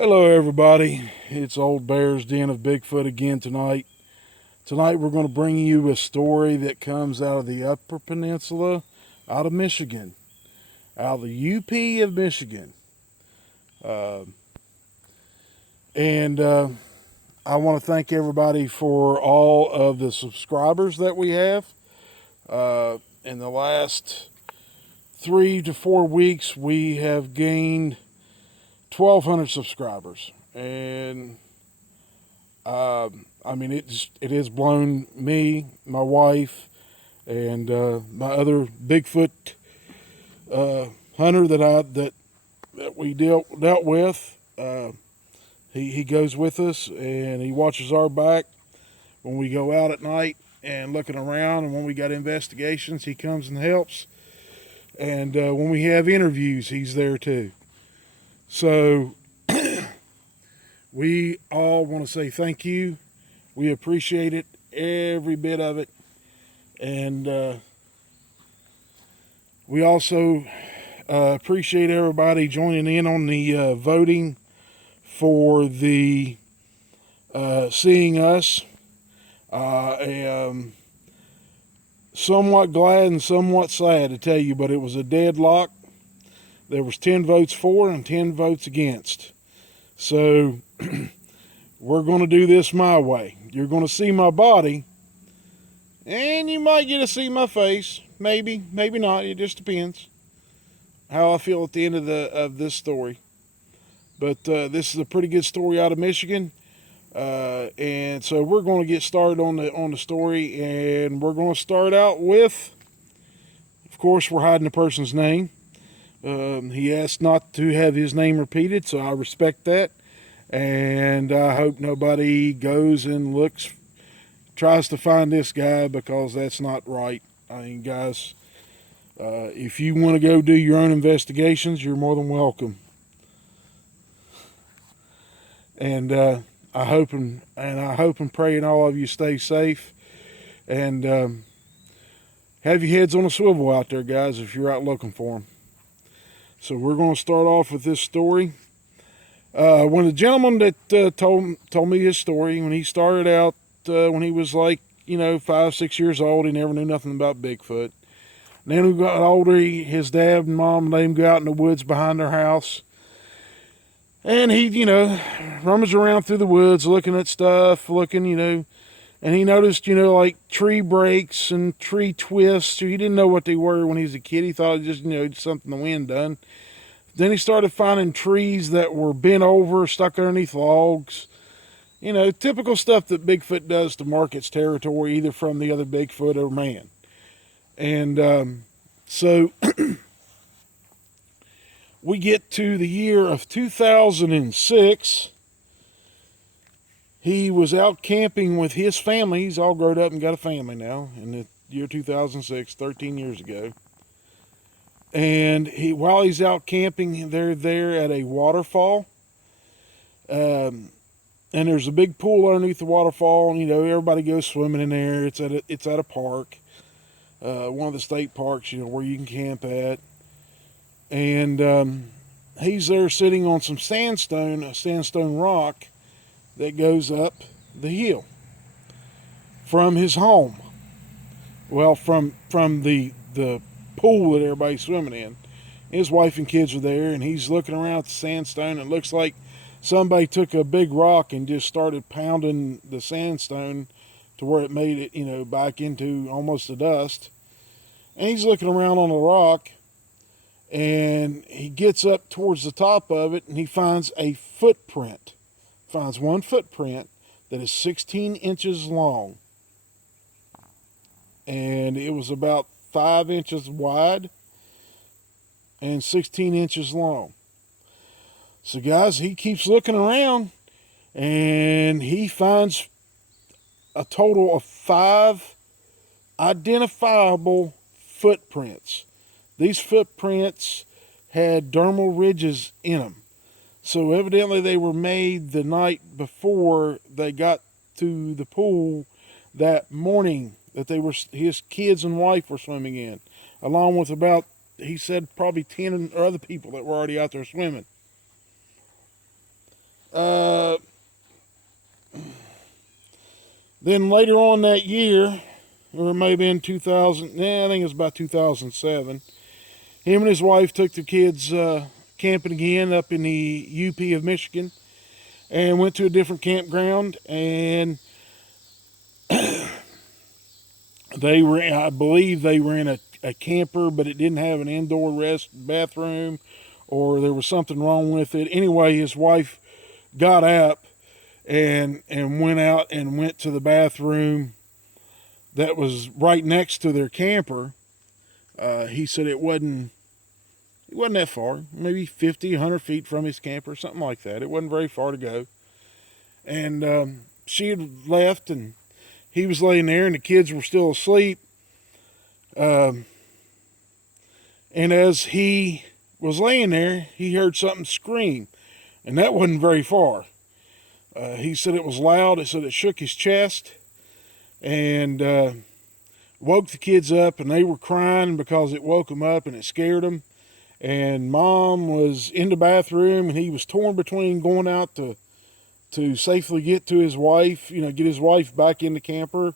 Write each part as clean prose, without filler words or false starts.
Hello, everybody. It's Old Bear's Den of Bigfoot again tonight. Tonight, we're going to bring you a story that comes out of the Upper Peninsula, out of Michigan, out of the UP of Michigan. Uh, and I want to thank everybody for all of the subscribers that we have. In the last 3 to 4 weeks, we have gained 1,200 subscribers. And I mean, it has blown me, my wife, and my other Bigfoot hunter that we dealt with. He goes with us and he watches our back when we go out at night and looking around. And when we got investigations, he comes and helps. And when we have interviews, he's there too. So we all want to say thank you. We appreciate it, every bit of it. And we also appreciate everybody joining in on the voting for the Seeing Us. Somewhat glad and somewhat sad to tell you, but it was a deadlock. There was 10 votes for and 10 votes against. So we're going to do this my way. You're going to see my body, and you might get to see my face. Maybe, maybe not. It just depends how I feel at the end of this story. But this is a pretty good story out of Michigan, and so we're going to get started on the story, and we're going to start out with, of course, we're hiding the person's name. He asked not to have his name repeated, so I respect that. And I hope nobody goes and tries to find this guy, because that's not right. I mean, guys, if you want to go do your own investigations, you're more than welcome. And I hope and pray and all of you stay safe, and have your heads on a swivel out there, guys, if you're out looking for them. So we're going to start off with this story. When the gentleman that told me his story, when he started out, when he was like, 5, 6 years old, he never knew nothing about Bigfoot. And then when he got older, his dad and mom let him go out in the woods behind their house. And he, rummaged around through the woods looking at stuff, and he noticed, like tree breaks and tree twists. He didn't know what they were when he was a kid. He thought it was just, something the wind done. Then he started finding trees that were bent over, stuck underneath logs. Typical stuff that Bigfoot does to mark its territory, either from the other Bigfoot or man. And so we get to the year of 2006. He was out camping with his family. He's all grown up and got a family now, in the year 2006, 13 years ago. And while he's out camping, they're there at a waterfall. And there's a big pool underneath the waterfall, and everybody goes swimming in there. It's at a park, one of the state parks, where you can camp at. And he's there sitting on some a sandstone rock that goes up the hill from his home. Well, from the pool that everybody's swimming in. His wife and kids are there, and he's looking around at the sandstone. It looks like somebody took a big rock and just started pounding the sandstone to where it made it, back into almost the dust. And he's looking around on the rock, and he gets up towards the top of it, and he finds a footprint. Finds one footprint that is 16 inches long. And it was about 5 inches wide and 16 inches long. So, guys, he keeps looking around, and he finds a total of 5 identifiable footprints. These footprints had dermal ridges in them. So evidently they were made the night before they got to the pool that morning that his kids and wife were swimming in, along with about, he said, probably 10 other people that were already out there swimming. Uh, then later on that year, or maybe in 2000, I think it was about 2007, him and his wife took the kids camping again up in the UP of Michigan and went to a different campground. And I believe they were in a camper, but it didn't have an indoor rest bathroom, or there was something wrong with it. Anyway, his wife got up and went to the bathroom that was right next to their camper. He said it wasn't that far, maybe 50, 100 feet from his camper, something like that. It wasn't very far to go. And she had left, and he was laying there, and the kids were still asleep. And as he was laying there, he heard something scream, and that wasn't very far. He said it was loud. He said it shook his chest, and woke the kids up, and they were crying because it woke them up and it scared them. And Mom was in the bathroom, and he was torn between going out to safely get to his wife, get his wife back in the camper.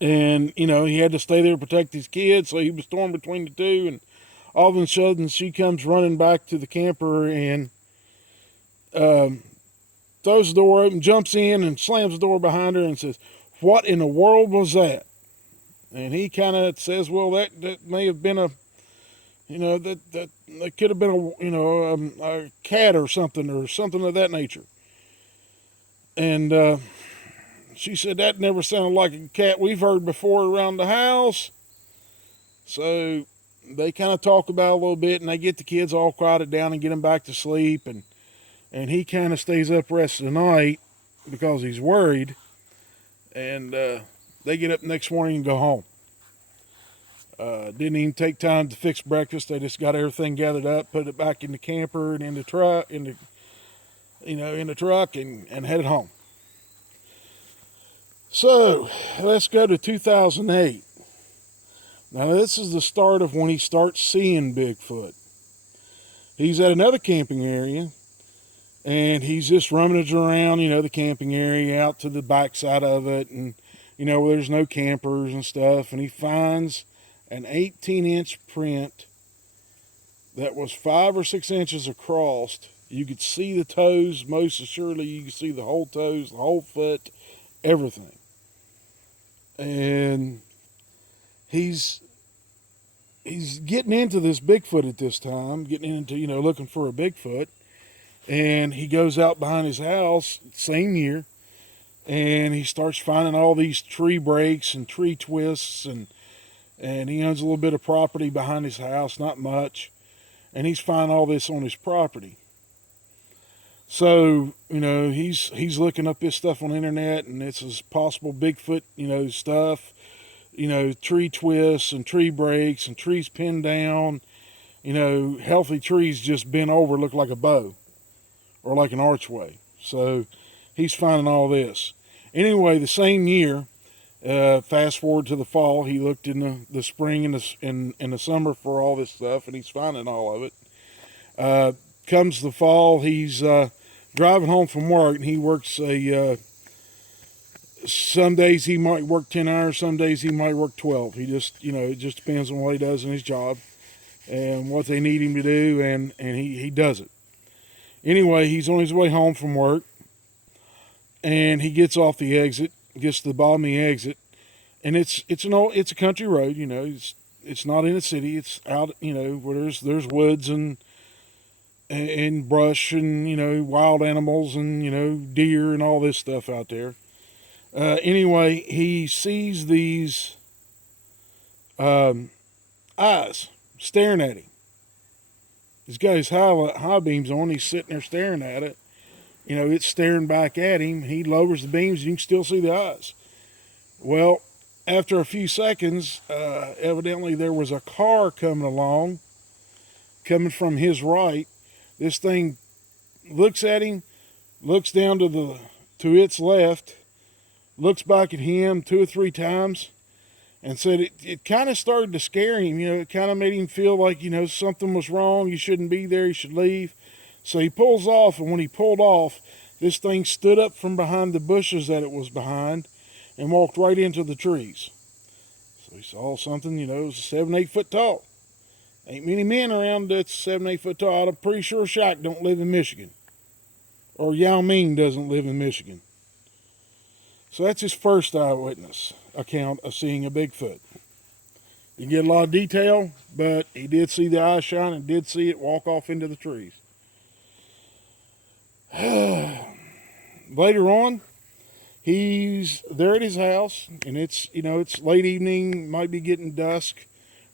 And, he had to stay there to protect his kids, so he was torn between the two. And all of a sudden, she comes running back to the camper and throws the door open, jumps in, and slams the door behind her and says, "What in the world was that?" And he kind of says, "Well, that may have been that could have been a cat or something of that nature." And she said, "That never sounded like a cat we've heard before around the house." So they kind of talk about it a little bit, and they get the kids all quieted down and get them back to sleep. And he kind of stays up the rest of the night because he's worried. And they get up the next morning and go home. Didn't even take time to fix breakfast. They just got everything gathered up, put it back in the camper and in the truck, in the truck, and headed home. So let's go to 2008. Now this is the start of when he starts seeing Bigfoot. He's at another camping area, and he's just rummaging around, the camping area out to the backside of it, and where there's no campers and stuff, and he finds an 18-inch print that was 5 or 6 inches across. You could see the toes, most assuredly you could see the whole toes, the whole foot, everything. And he's getting into this Bigfoot at this time, getting into, looking for a Bigfoot. And he goes out behind his house, same year, and he starts finding all these tree breaks and tree twists, and he owns a little bit of property behind his house, not much, and he's finding all this on his property. So, he's looking up this stuff on the internet, and it's this possible Bigfoot, stuff, tree twists and tree breaks and trees pinned down, healthy trees just bent over, look like a bow or like an archway. So he's finding all this. Anyway, the same year, fast forward to the fall, he looked in the spring and in the summer for all this stuff, and he's finding all of it. Comes the fall, he's driving home from work, and he works some days he might work 10 hours, some days he might work 12. He just, it just depends on what he does in his job and what they need him to do, and he does it. Anyway, he's on his way home from work, and he gets off the exit, gets to the bottom of the exit, and it's a country road, it's not in a city, it's out, where there's woods and brush and, wild animals and, deer and all this stuff out there. Anyway, he sees these eyes staring at him. He's got his high beams on. He's sitting there staring at it. It's staring back at him. He lowers the beams, and you can still see the eyes. Well, after a few seconds, evidently there was a car coming along, coming from his right. This thing looks at him, looks down to its left, looks back at him 2 or 3 times, and said it kind of started to scare him. It kind of made him feel like, something was wrong. You shouldn't be there. You should leave. So he pulls off, and when he pulled off, this thing stood up from behind the bushes that it was behind and walked right into the trees. So he saw something, it was 7, 8 foot tall. Ain't many men around that's 7, 8 foot tall. I'm pretty sure Shaq don't live in Michigan. Or Yao Ming doesn't live in Michigan. So that's his first eyewitness account of seeing a Bigfoot. Didn't get a lot of detail, but he did see the eye shine and did see it walk off into the trees. Later on, he's there at his house, and it's late evening, might be getting dusk,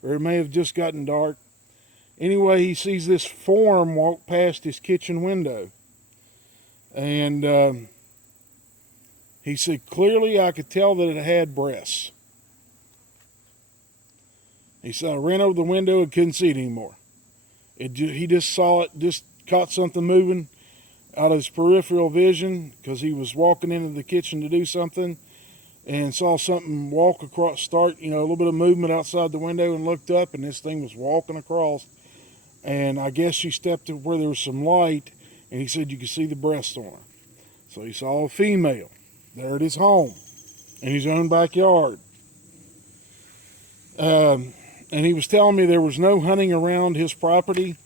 or it may have just gotten dark. Anyway, he sees this form walk past his kitchen window. And he said, clearly I could tell that it had breasts. He said, I ran over the window and couldn't see it anymore. He just saw it, just caught something moving out of his peripheral vision because he was walking into the kitchen to do something and saw something walk across, a little bit of movement outside the window, and looked up, and this thing was walking across. And I guess she stepped to where there was some light, and he said you could see the breasts on her. So he saw a female there at his home in his own backyard. And he was telling me there was no hunting around his property.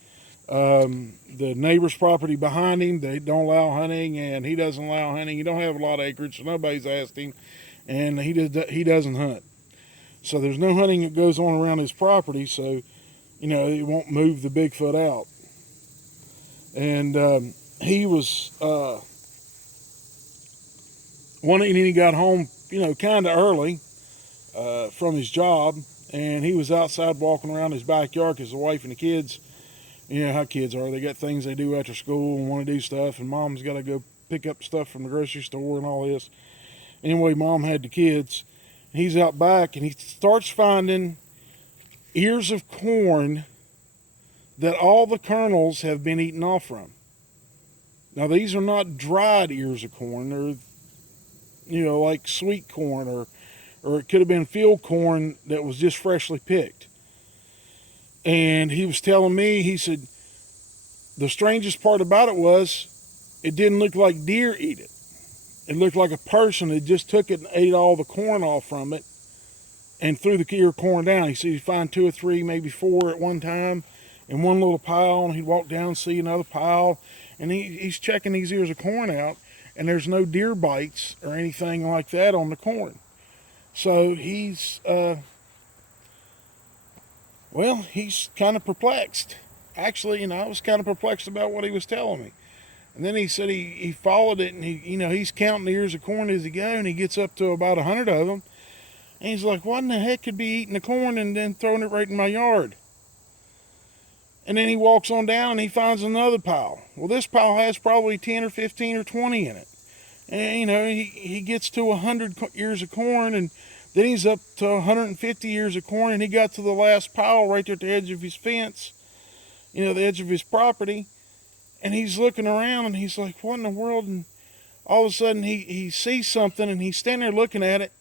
The neighbor's property behind him, they don't allow hunting, and he doesn't allow hunting. He don't have a lot of acreage, so nobody's asked him, and he doesn't hunt. So there's no hunting that goes on around his property, so it won't move the Bigfoot out. And he was one evening he got home, kind of early from his job, and he was outside walking around his backyard because the wife and the kids, how kids are. They got things they do after school and want to do stuff, and mom's got to go pick up stuff from the grocery store and all this. Anyway, mom had the kids. He's out back, and he starts finding ears of corn that all the kernels have been eaten off from. Now, these are not dried ears of corn. They're, like sweet corn, or it could have been field corn that was just freshly picked. And he was telling me, he said, the strangest part about it was it didn't look like deer eat it. It looked like a person had just took it and ate all the corn off from it and threw the ear of corn down. He said he'd find 2 or 3, maybe 4 at one time in one little pile, and he'd walk down and see another pile, and he's checking these ears of corn out, and there's no deer bites or anything like that on the corn. So he's kind of perplexed. Actually, I was kind of perplexed about what he was telling me. And then he said he followed it, and he's counting the ears of corn as he go, and he gets up to about 100 of them. And he's like, what in the heck could be eating the corn and then throwing it right in my yard? And then he walks on down and he finds another pile. Well, this pile has probably 10 or 15 or 20 in it. And, he gets to 100 ears of corn, and then he's up to 150 ears of corn, and he got to the last pile right there at the edge of his fence, the edge of his property. And he's looking around, and he's like, what in the world? And all of a sudden, he sees something, and he's standing there looking at it,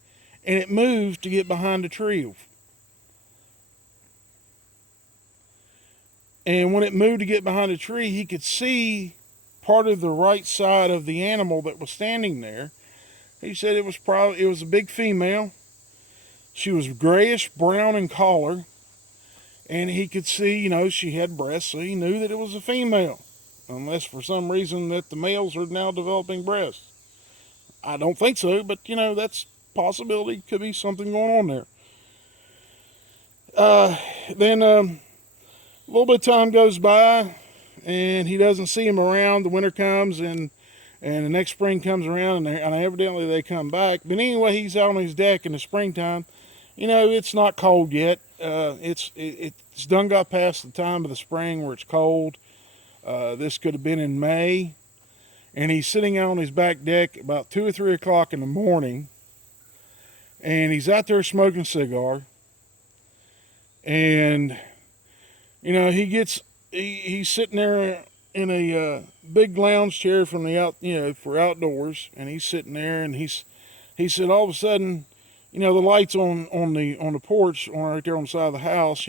and it moved to get behind a tree. And when it moved to get behind a tree, he could see part of the right side of the animal that was standing there. He said it was a big female. She was grayish brown in color, and he could see, she had breasts, so he knew that it was a female. Unless for some reason that the males are now developing breasts. I don't think so, but that's a possibility. Could be something going on there. Then a little bit of time goes by, and he doesn't see him around. The winter comes, and the next spring comes around, and evidently they come back. But anyway, he's out on his deck in the springtime. It's not cold yet. It's done got past the time of the spring where it's cold. This could have been in May, and he's sitting out on his back deck about 2 or 3 o'clock in the morning, and he's out there smoking a cigar, and he's sitting there in a big lounge chair from for outdoors, and he's sitting there, and he said all of a sudden, the lights on the porch right there on the side of the house,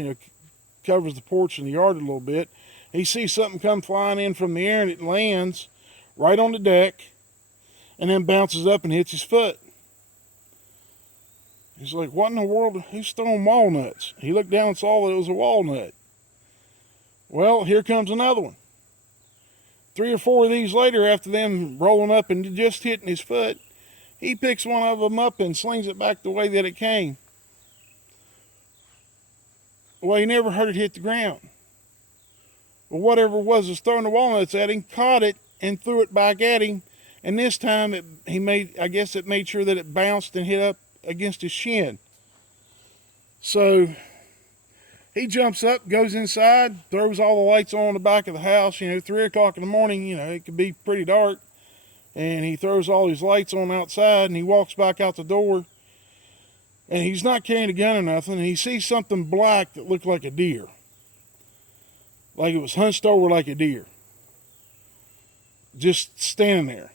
covers the porch and the yard a little bit. he sees something come flying in from the air, and it lands right on the deck and then bounces up and hits his foot. He's like, what in the world? Who's throwing walnuts? He looked down and saw that it was a walnut. Well, here comes another one. 3 or 4 of these later, after them rolling up and just hitting his foot, he picks one of them up and slings it back the way that it came. Well, he never heard it hit the ground. Well, whatever it was throwing the walnuts at him, caught it and threw it back at him. And this time it made sure that it bounced and hit up against his shin. So he jumps up, goes inside, throws all the lights on the back of the house. 3 o'clock in the morning, it could be pretty dark. And he throws all his lights on outside, and he walks back out the door. And he's not carrying a gun or nothing. And he sees something black that looked like a deer. Like it was hunched over like a deer. Just standing there.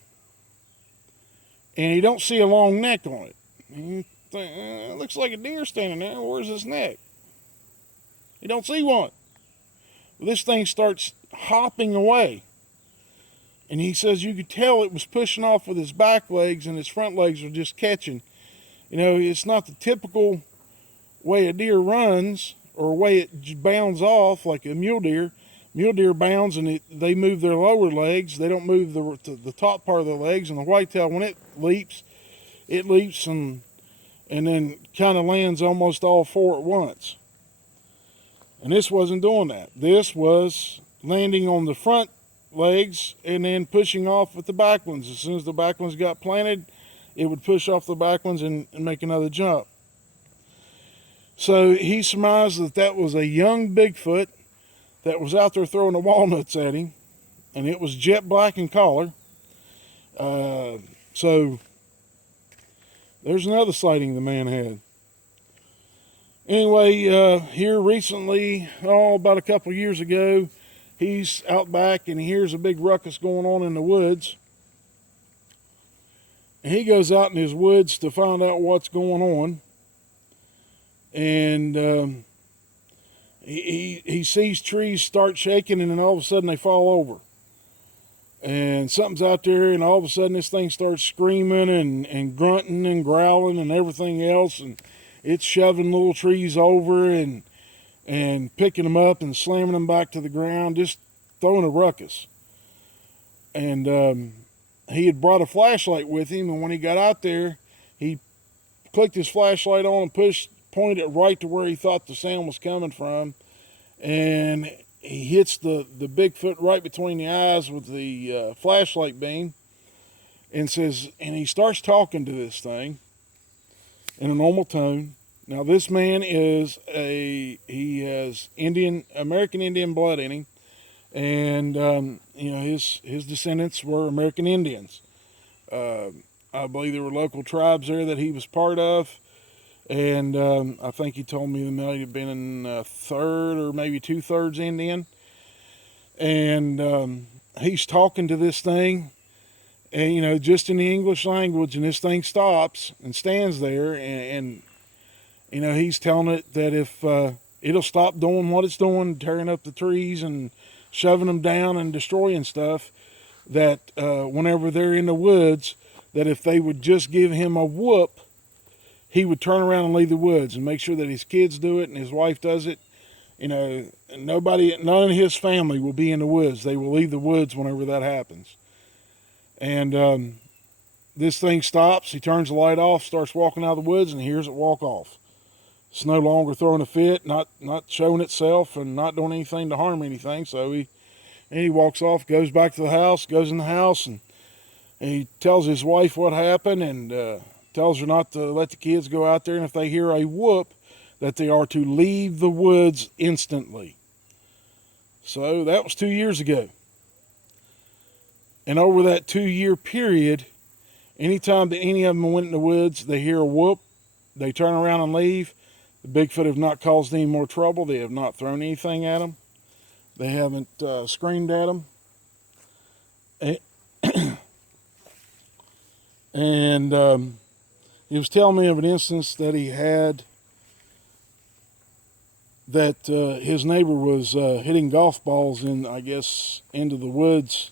And he don't see a long neck on it. And it looks like a deer standing there. Where's his neck? You don't see one. Well, this thing starts hopping away. And he says you could tell it was pushing off with his back legs, and his front legs were just catching. It's not the typical way a deer runs or way it bounds off like a mule deer. Mule deer bounds and they move their lower legs. They don't move the top part of their legs. And the whitetail, when it leaps and then kind of lands almost all 4 at once. And this wasn't doing that. This was landing on the front legs and then pushing off with the back ones. As soon as the back ones got planted, it would push off the back ones and make another jump. So he surmised that was a young Bigfoot that was out there throwing the walnuts at him, and it was jet black in color. So there's another sighting the man had. Anyway, here recently, about a couple years ago, he's out back and he hears a big ruckus going on in the woods. And he goes out in his woods to find out what's going on. And he sees trees start shaking, and then all of a sudden they fall over. And something's out there, and all of a sudden this thing starts screaming and grunting and growling and everything else. And it's shoving little trees over and picking them up and slamming them back to the ground, just throwing a ruckus. And he had brought a flashlight with him, and when he got out there, he clicked his flashlight on and pointed it right to where he thought the sound was coming from. And he hits the Bigfoot right between the eyes with the flashlight beam and he starts talking to this thing in a normal tone. Now this man he has American Indian blood in him, and his descendants were American Indians. I believe there were local tribes there that he was part of, and I think he told me they might have been a third or maybe 2/3 Indian. And he's talking to this thing, and just in the English language, and this thing stops and stands there, and he's telling it that if it'll stop doing what it's doing, tearing up the trees and shoving them down and destroying stuff, that whenever they're in the woods, that if they would just give him a whoop, he would turn around and leave the woods, and make sure that his kids do it and his wife does it. None of his family will be in the woods. They will leave the woods whenever that happens. And this thing stops. He turns the light off, starts walking out of the woods, and hears it walk off. It's no longer throwing a fit, not showing itself, and not doing anything to harm anything. So he walks off, goes back to the house, goes in the house, and he tells his wife what happened, and tells her not to let the kids go out there, and if they hear a whoop, that they are to leave the woods instantly. So that was 2 years ago. And over that 2-year period, anytime that any of them went in the woods, they hear a whoop, they turn around and leave. The Bigfoot have not caused any more trouble. They have not thrown anything at them. They haven't screamed at them. And he was telling me of an instance that he had that his neighbor was hitting golf balls in, I guess, into the woods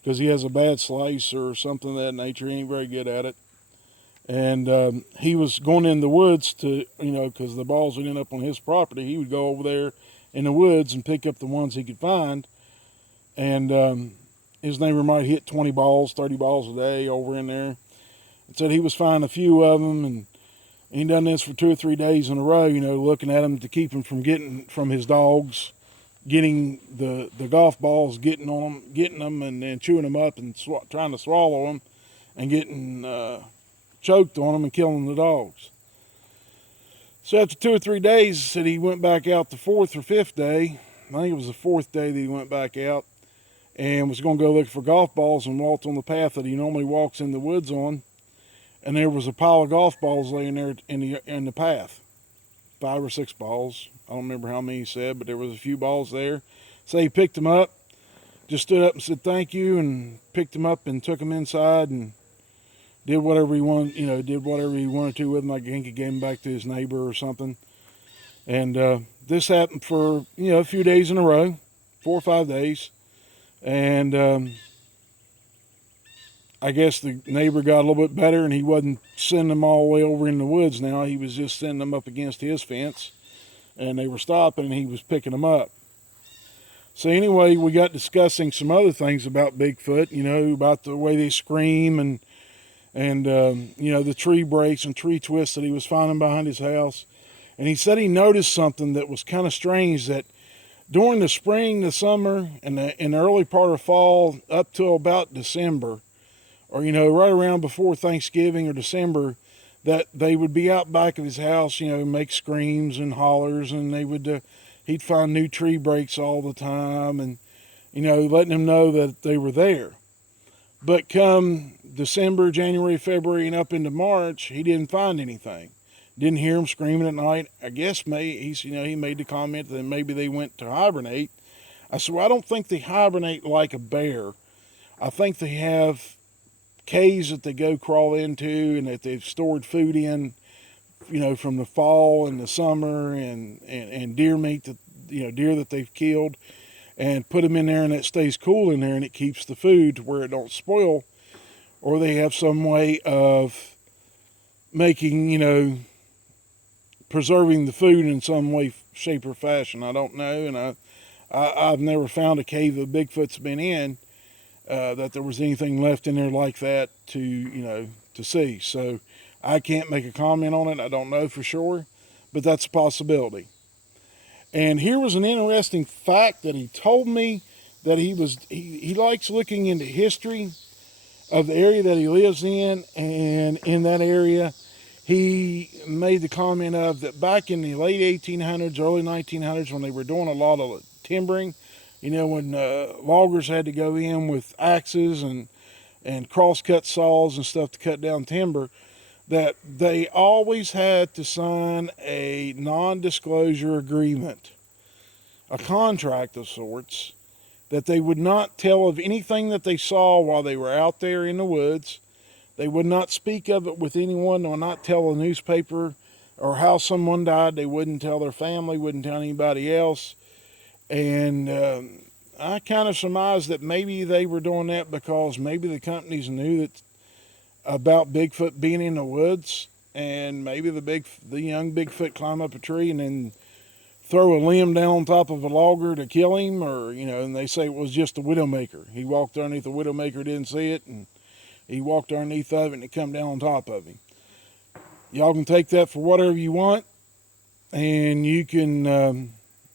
because he has a bad slice or something of that nature. He ain't very good at it. And he was going in the woods to, because the balls would end up on his property. He would go over there in the woods and pick up the ones he could find. And his neighbor might hit 20 balls, 30 balls a day over in there. And said he was finding a few of them, and he done this for 2 or 3 days in a row, looking at them to keep him from getting from his dogs, getting the golf balls, getting them, and then chewing them up and trying to swallow them, and getting choked on them and killing the dogs. So after 2 or 3 days, said he went back out the 4th or 5th day. I think it was the 4th day that he went back out and was going to go look for golf balls, and walked on the path that he normally walks in the woods on. And there was a pile of golf balls laying there in the path. 5 or 6 balls. I don't remember how many he said, but there was a few balls there. So he picked them up, just stood up and said thank you, and picked them up and took them inside and did whatever he wanted, to with them. I think he gave them back to his neighbor or something. And this happened for, a few days in a row, 4 or 5 days. And I guess the neighbor got a little bit better, and he wasn't sending them all the way over in the woods now. He was just sending them up against his fence, and they were stopping, and he was picking them up. So anyway, we got discussing some other things about Bigfoot, about the way they scream and the tree breaks and tree twists that he was finding behind his house. And he said he noticed something that was kind of strange, that during the spring, the summer, and in the early part of fall up till about December, or, right around before Thanksgiving or December, that they would be out back of his house, make screams and hollers, and he'd find new tree breaks all the time, and, letting him know that they were there. But come December, January, February, and up into March, he didn't find anything. Didn't hear them screaming at night. I guess he made the comment that maybe they went to hibernate. I said, well, I don't think they hibernate like a bear. I think they have caves that they go crawl into, and that they've stored food in, from the fall and the summer, and deer meat deer that they've killed, and put them in there, and it stays cool in there, and it keeps the food to where it don't spoil. Or they have some way of making, preserving the food in some way, shape, or fashion. I don't know, and I've never found a cave that Bigfoot's been in that there was anything left in there like that to see. So I can't make a comment on it. I don't know for sure, but that's a possibility. And here was an interesting fact that he told me, that he likes looking into history of the area that he lives in, and in that area he made the comment of that back in the late 1800s, early 1900s, when they were doing a lot of timbering, when loggers had to go in with axes and cross-cut saws and stuff to cut down timber, that they always had to sign a non-disclosure agreement, a contract of sorts, that they would not tell of anything that they saw while they were out there in the woods. They would not speak of it with anyone, or not tell a newspaper, or how someone died. They wouldn't tell their family, wouldn't tell anybody else. And I kind of surmised that maybe they were doing that because maybe the companies knew about Bigfoot being in the woods, and maybe the young Bigfoot climb up a tree and then throw a limb down on top of a logger to kill him, or, and they say it was just a widowmaker. He walked underneath the widowmaker, didn't see it, and he walked underneath of it, and it come down on top of him. Y'all can take that for whatever you want, and you can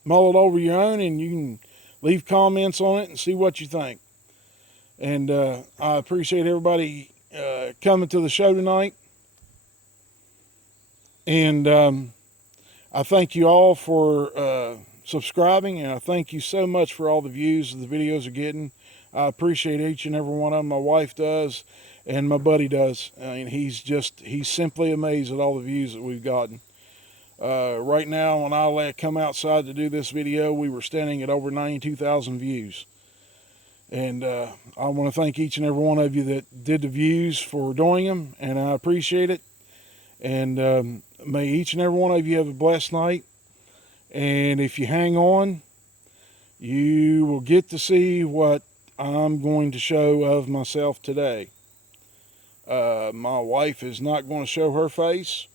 mull it over your own, and you can leave comments on it and see what you think. And I appreciate everybody coming to the show tonight. And I thank you all for subscribing, and I thank you so much for all the views the videos are getting. I appreciate each and every one of them. My wife does, and my buddy does. And he's simply amazed at all the views that we've gotten. Right now, when I come outside to do this video, we were standing at over 92,000 views. And I want to thank each and every one of you that did the views for doing them, and I appreciate it. And may each and every one of you have a blessed night. And if you hang on, you will get to see what I'm going to show of myself today. My wife is not going to show her face,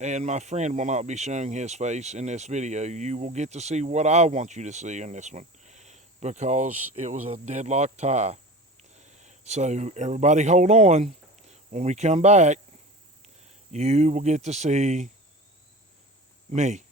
and my friend will not be showing his face in this video. You will get to see what I want you to see in this one, because it was a deadlock tie. So everybody hold on. When we come back, you will get to see me.